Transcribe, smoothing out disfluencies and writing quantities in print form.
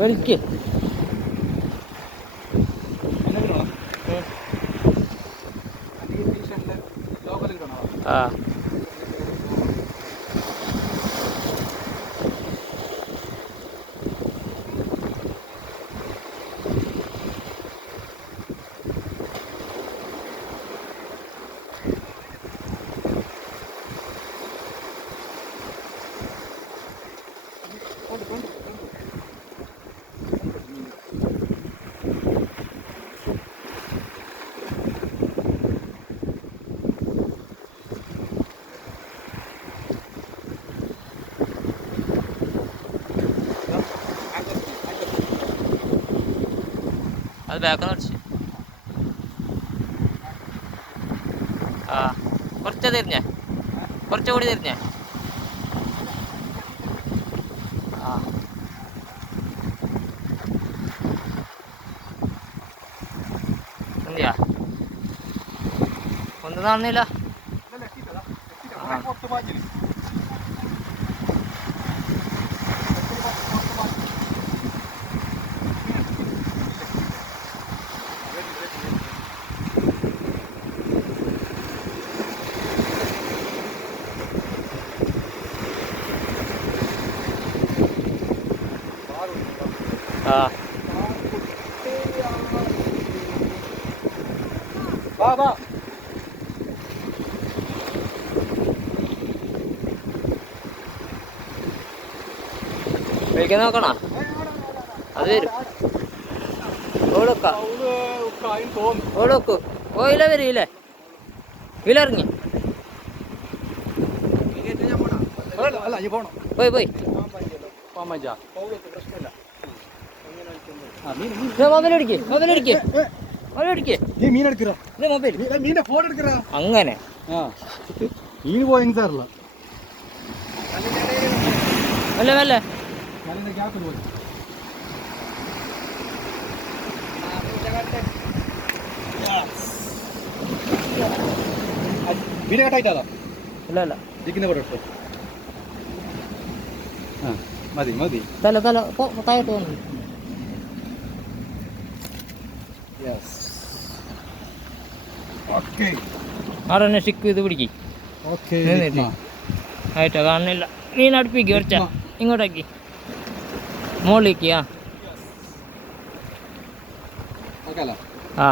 വലിക്ക്. ആ അത് ബാക്കൊന്ന് അടിച്ച്. ആ കുറച്ച് തിരിഞ്ഞേ, കുറച്ചുകൂടി തിരിഞ്ഞേ. ആ എന്തിയാ ഒന്നും കാണുന്നില്ല. ആ വാ വാ കഴിക്കാൻ നോക്കണോ? അത് വരും. ഓളോക്ക് ഓയില വരില്ലേ? ഇതിലിറങ്ങി പോയി പോയി മൊബൈലടിക്ക് മൊബൈലടിക്ക് മൊബൈലടിക്ക്. അങ്ങനെ മീൻ പോയെങ്കിൽ സാറില്ല അല്ലേ അല്ലേ വീട് കട്ടായിട്ടാ അല്ല അല്ല ഇരിക്കുന്ന പോലെ എടുത്തോ. ആ മതി മതി. തല തല താഴോട്ട് വന്നു. അവിടെ തന്നെ സ്റ്റിക്ക് ചെയ്ത് പിടിക്ക്. ആയിട്ടാ കാണുന്നില്ല. മീൻ അടുപ്പിക്ക് കുറച്ച ഇങ്ങോട്ടേക്ക് മോളിലേക്ക്. ആ ഓക്കെ ആ